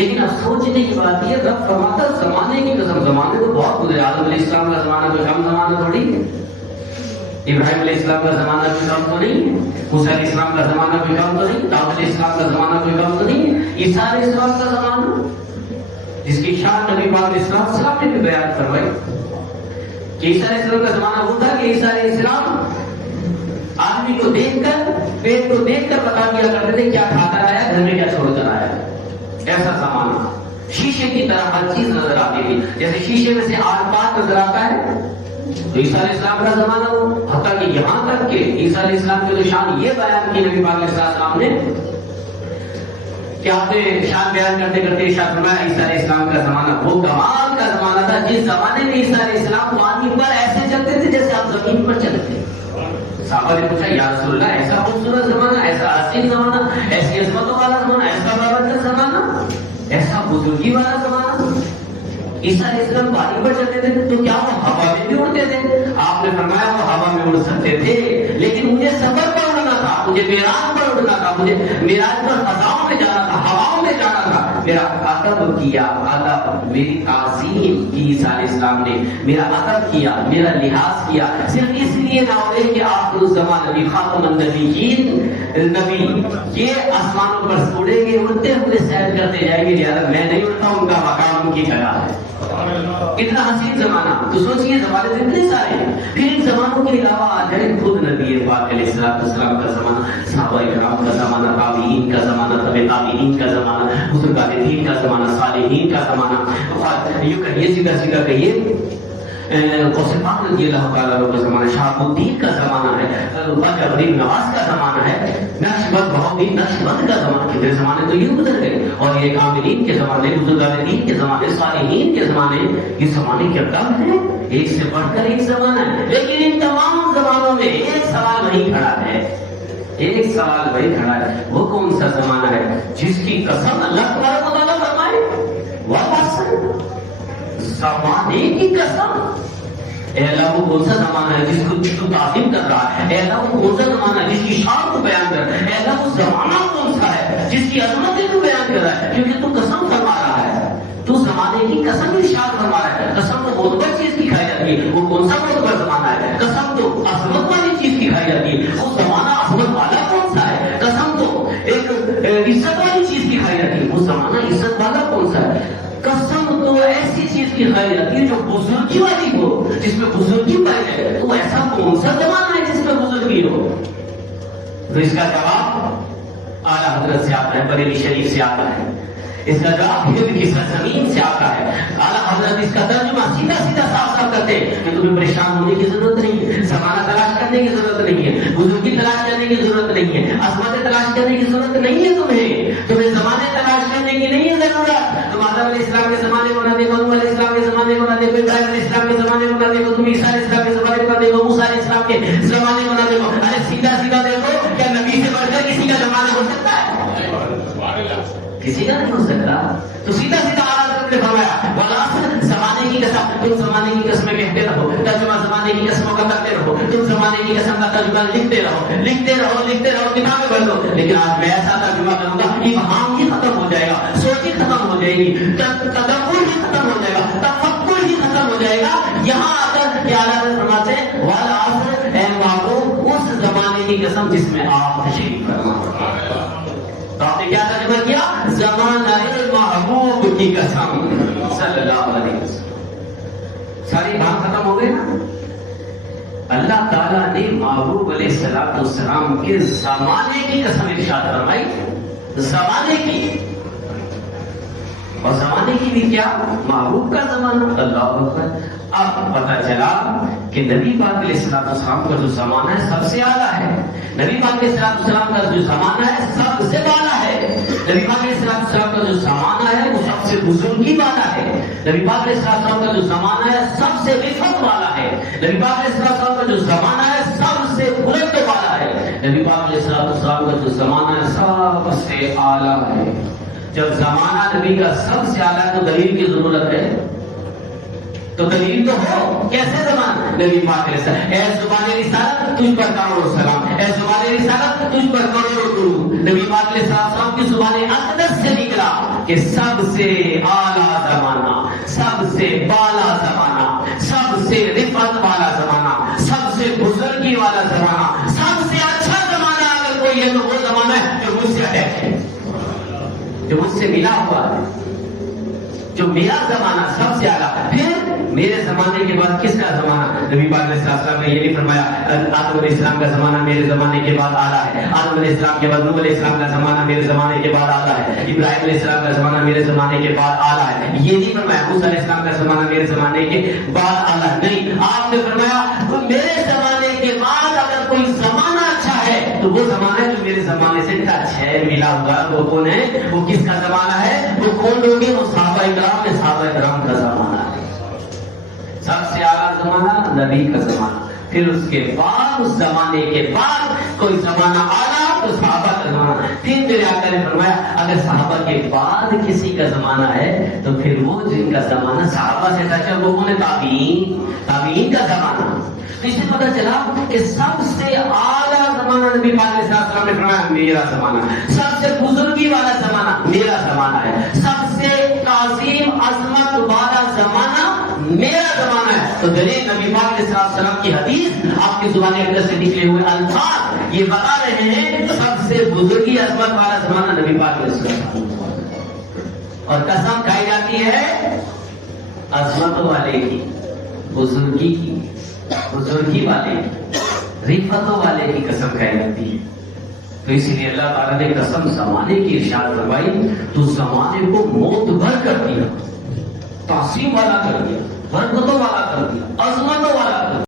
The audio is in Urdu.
لیکن اب سوچنے کی بات یہ رب فرماتا زمانے کی قسم، زمانے تو بہت گزرے، آدم علیہ السلام کا زمانہ کوئی کم زمانہ تھوڑی، ابراہیم علیہ السلام کا زمانہ کوئی کم تو نہیں، موسیٰ علیہ السلام کا زمانہ کوئی کم تو نہیں، داؤد علیہ السلام کا زمانہ کوئی کم تو نہیں، عیسیٰ علیہ السلام کا زمانہ جس کی شان نبی پاک علیہ السلام نے بھی بیان فرمائی کہ عیسیٰ علیہ السلام کا زمانہ وہ تھا کہ عیسیٰ علیہ السلام آدمی کو دیکھ کر، پیٹ کو دیکھ کر بتا دیا کرتے تھے کیا کھا کر آیا، گھر میں کیا چھوڑ کر آیا۔ ایسا زمانہ شیشے کی طرح ہر چیز نظر آتی تھی، جیسے شیشے میں سے آر پار نظر آتا ہے، تو عیسیٰ علیہ السلام کا زمانہ وہ، حتیٰ کہ یہاں تک کہ عیسیٰ علیہ السلام کی شان یہ بیان کی نبی پاک علیہ السلام نے کہ آپ نے شان بیان کرتے کرتے ارشاد فرمایا عیسیٰ علیہ السلام کا زمانہ وہ کمال کا زمانہ تھا جس زمانے میں عیسیٰ علیہ السلام پانی پر ایسے چلتے تھے جیسے آپ زمین پر چلتے۔ صحابہ نے پوچھا یا رسول اللہ ایسا خوبصورت زمانہ، ایسا حسین زمانہ، ایسی عظمتوں والا زمانہ، ایسا بابرکت زمانہ، ایسا بزرگی والا زمانہ؟ عیسیٰ علیہ السلام پانی پر چلتے تھے تو کیا وہ ہوا میں بھی اڑتے تھے؟ آپ نے فرمایا وہ ہوا میں اڑ سکتے تھے، لیکن مجھے سفر پر اڑنا تھا، مجھے معراج پر اڑنا تھا، مجھے معراج پر فضاؤں میں جانا تھا، ہواؤں میں جانا تھا۔ میرا ادب کیا، ادب میری تعظیم کی عیسیٰ علیہ السلام نے، میرا ادب کیا، میرا لحاظ کیا، صرف اس لیے نہ ہو کہ آخر الزمان نبی، خاتم النبیین نبی یہ آسمانوں پر اڑیں گے، اڑتے ہوئے سیر کرتے جائیں گے، لہٰذا میں نہیں اڑتا، ان کا مقام ان کی جگہ ہے۔ اتنا حسین زمانہ، تو سوچئے زمانے سے اتنے سارے ہیں۔ پھر ان زمانوں کے علاوہ آج ہے خود نبی پاک علیہ السلام کا زمانہ، صحابہ کرام کا زمانہ، تابعین کا زمانہ، تبع تابعین کا زمانہ، بزرگان دین کا زمانہ، صالحین کا زمانہ، یوں کہیے سیدھا سیدھا کہیے غوث پاک رضی اللہ تعالیٰ عنہ کا زمانہ، شہاب الدین کا زمانہ ہے، خواجہ غریب نواز کا زمانہ ہے، نقشبند بہاؤالدین نقشبند کا زمانہ، کتنے زمانے تو یہ گزر گئے، اور یہ کاملین کے زمانے، بزرگان دین کے زمانے، صالحین کے زمانے، یہ زمانے کیا کم ہے؟ ایک سے بڑھ کر ایک زمانہ ہے، لیکن ان تمام زمانوں میں ایک سوال وہی کھڑا ہے، ایک سوال وہی کھڑا ہے، وہ کون سا زمانہ ہے جس کی قسم اللہ تبارک و تعالیٰ فرمائے وَقَسَمْ، زمانے کی قسم، اے اللہ وہ کون سا زمانہ ہے جس کو تو تعظیم کر رہا ہے، اے اللہ وہ کون سا زمانہ ہے جس کی شان کو بیان کر رہا ہے، اے اللہ وہ زمانہ کون سا ہے جس کی عظمت کو بیان کر رہا ہے، کیونکہ تو قسم فرما رہا ہے، تو زمانے کی قسم ارشاد فرما رہا ہے۔ قسم تو بہت بڑی چیز کی کھائی جاتی ہے، وہ کون سا بہت بڑا زمانہ ہے؟ قسم تو عظمت والی چیز کی کھائی جاتی ہے، وہ زمانہ عظمت والا کون سا ہے؟ قسم تو ایک عزت والی چیز کی کھائی جاتی ہے، وہ زمانہ عزت والا کون سا ہے؟ قسم تو ایسی چیز کی کھائی جاتی ہے جو بزرگی والی ہو، جس میں بزرگی پائی جائے، تو ایسا کون سا زمانہ ہے جس میں بزرگی ہو؟ تو اس کا جواب اعلیٰ حضرت سے آتا ہے، بریلی شریف سے آتا ہے، اس کا جواب ہند کی سرزمین سے آتا ہے۔ اعلیٰ حضرت اس کا ترجمہ سیدھا سیدھا صاف صاف کرتے ہیں کہ تمہیں پریشان ہونے کی ضرورت نہیں ہے، زمانہ تلاش کرنے کی ضرورت نہیں ہے، بزرگی تلاش کرنے کی ضرورت نہیں ہے، عظمت تلاش کرنے کی ضرورت نہیں ہے، تمہیں زمانے تلاش کرنے کی نہیں ہے ضرورت۔ تم آدم علیہ السلام کے زمانے کو نہ دیکھو، نوح علیہ السلام کے زمانے کو نہ دیکھو، ابراہیم علیہ السلام کے زمانے کو نہ دیکھو، تم عیسیٰ علیہ السلام کے زمانے کو نہ دیکھو، موسیٰ علیہ السلام کے زمانے کو نہ دیکھو، ارے سیدھا سیدھا دیکھو، کیا نبی سے بڑھ کر کسی کا زمانہ ہو سکتا ہے؟ کسی کا نہیں ہو سکتا۔ تو سیدھا سیدھا حضرت نے فرمایا والعصر، زمانے کی قسم، تم زمانے کی قسمیں کہتے رہو، ترجمہ زمانے کی قسموں کا کرتے رہو، تم زمانے کی قسم کا ترجمہ لکھتے رہو، لکھتے رہو، لکھتے رہو، کتابیں پڑھ لو، لیکن آج میں ایسا ترجمہ کروں گا ابہام ہی ختم ہو جائے گا، سوچ ہی ختم ہو جائے گی، تدبر ہی ختم ہو جائے گا، تفکر ہی ختم ہو جائے گا۔ یہاں آ کر اعلیٰ فرماتے ہیں والعصر، اے محبوب اس زمانے کی قسم جس میں آپ تشریف فرما۔ تو آپ نے کیا ترجمہ کیا؟ زمانہ محبوب کی قسم صلی اللہ علیہ وسلم۔ ساری بات ختم ہو گئی نا؟ اللہ تعالیٰ نے محبوب علیہ السلام کے زمانے کی قسم ارشاد فرمائی، زمانے کی، اور زمانے کی بھی کیا؟ محبوب کا زمانہ۔ اللہ اکبر۔ اب پتہ چلا کہ نبی پاک علیہ السلام کا جو زمانہ ہے سب سے اعلیٰ ہے، نبی پاک علیہ السلام کا جو زمانہ ہے سب سے بالا ہے، نبی پاک علیہ السلام کا جو زمانہ ہے وہ سب سے بزرگی والا ہے، نبی پاک علیہ السلام کا جو زمانہ ہے سب سے رفعت والا ہے، نبی پاک علیہ السلام کا جو زمانہ ہے سب سے بلند والا ہے، نبی پاک علیہ السلام کا جو زمانہ ہے سب سے اعلیٰ ہے۔ جب زمانہ نبی کا سب سے اعلیٰ تو دلیل کی ضرورت ہے، تو دلیل تو ہو کیسے زبان نبی پاک علیہ السلام، اے زبان رسالت تجھ پر کروڑوں سلام، اے زبان رسالت تجھ پر کروڑوں درود۔ نبی پاک علیہ السلام کی زبان اقدس سے نکلا کہ سب سے اعلیٰ زمانہ، سب سے بالا زمانہ، سب سے رفعت والا زمانہ، سب سے بزرگی والا زمانہ، سب سے اچھا زمانہ اگر کوئی ہے تو وہ زمانہ ہے جو مجھ سے اٹیچ ہے، جو مجھ سے ملا ہوا ہے، جو میرا زمانہ سب سے اعلیٰ۔ پھر میرے زمانے کے بعد کس کا زمانہ؟ نبی پاک علیہ السلام نے یہ نہیں فرمایا آدم علیہ السلام کا زمانہ میرے زمانے کے بعد اعلیٰ ہے، آدم علیہ السلام کے بعد نوح علیہ السلام کا زمانہ میرے زمانے کے بعد اعلیٰ ہے، ابراہیم علیہ السلام کا زمانہ میرے زمانے کے بعد اعلیٰ ہے، یہ نہیں فرمایا موسیٰ علیہ السلام کا زمانہ میرے زمانے کے بعد اعلیٰ نہیں، آپ نے فرمایا میرے زمانے کے بعد اگر کوئی زمانہ اچھا ہے تو وہ زمانہ جو میرے زمانے سے ٹچ ہے، ملا ہوا، وہ کون ہے؟ وہ کس کا زمانہ ہے؟ وہ کون لوگ ہیں؟ وہ صحابہ کرام ہے، صحابہ کرام کا زمانہ ہے، سب سے اعلیٰ زمانہ نبی کا زمانہ۔ پھر اس کے بعد اس زمانے کے بعد کوئی زمانہ اعلیٰ تو صحابہ کا زمانہ۔ پھر میرے آقا نے فرمایا اگر صحابہ کے بعد کسی کا زمانہ ہے تو پھر وہ جن کا زمانہ صحابہ سے ٹچ ہے وہ کون ہے؟ تابعین کا زمانہ۔ اس سے پتہ چلا کہ سب سے اعلیٰ زمانہ نبی پاک علیہ السلام نے فرمایا میرا زمانہ، سب سے بزرگی والا زمانہ میرا زمانہ ہے، سب سے عظیم عظمت والا زمانہ میرا زمانہ ہے۔ تو دلیل نبی پاک علیہ السلام کی حدیث، آپ کی زبان اقدس سے نکلے ہوئے الفاظ یہ بتا رہے ہیں سب سے بزرگی عظمت والا زمانہ نبی پاک علیہ السلام۔ اور قسم کھائی جاتی ہے عظمت والے کی، بزرگی کی، بزرگی والے کی، رفعتوں والے کی قسم کھائی جاتی ہے۔ تو اسی لیے اللہ تعالیٰ نے قسم زمانے کی ارشاد فرمائی تو زمانے کو موت بھر کر دیا، تعظیم والا کر دیا، برکتوں والا کر دیا، عظمتوں والا کر دیا۔